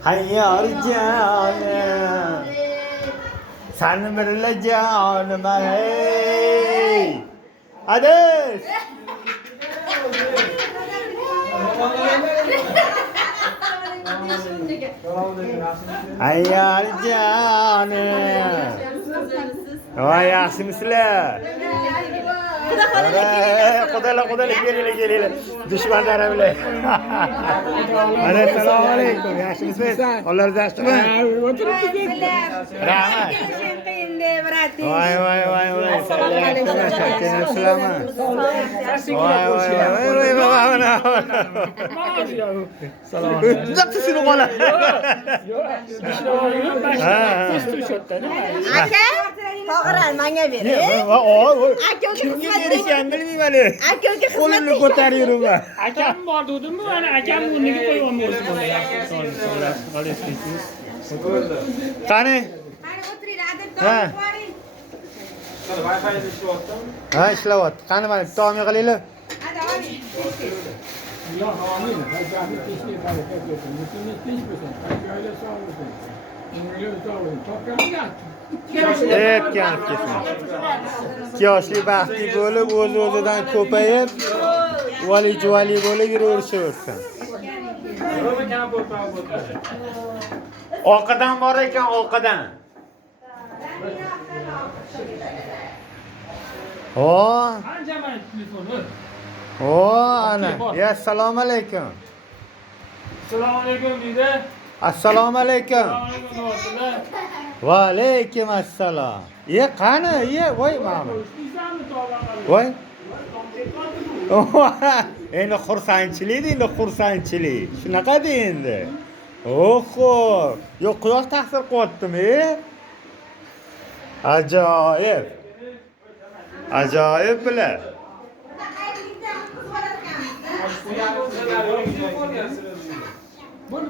Hayyar canım, sen birle canım hey. Hadi. Hayyar canım. Vay yaxshi mislar? Qudalar gelilar. Dushmanlar bilan. Assalomu alaykum. Yaxshimisiz? Alloh yaxshimi? Rahmat. Voy. Assalomu alaykum. Sizlarmi? Voy baba mana. Salom. Zapti seni qola. Aka, to'g'ri, menga ber. Aka, Kimga berishgan bilmayman. Aka, Qo'limni ko'tarib yuraman. Akam bor dedim-ku, mana akam o'rniga qo'ygan bo'lsa bo'ladi. Qani? Mana o'tiringlar, adab Ha. topib boring. Wi-Fi'ni ishlayaptimi? Ha, ishlayapti. Qani mana taom qilinglar. Hadi oling. Etgan kesin. Yoshli baxtli bo'lib, o'z-o'zidan ko'payib, vali bo'lib yuraversin. Orqadan bor ekan, orqadan. Anchaman telefoni. Ana. Ya assalomu alaykum. Assalomu alaykum deydi. Assalomu alaykum. Assalomu alaykum. Va alaykum assalom. Qani? Voy mana. Ishlaysanmi tog'am? Voy. Endi xursandchilik. Shunaqa-da endi. Oho. Yo'q, quyosh ta'sir qilyaptimi? Ajoyib bilan. Bo'l.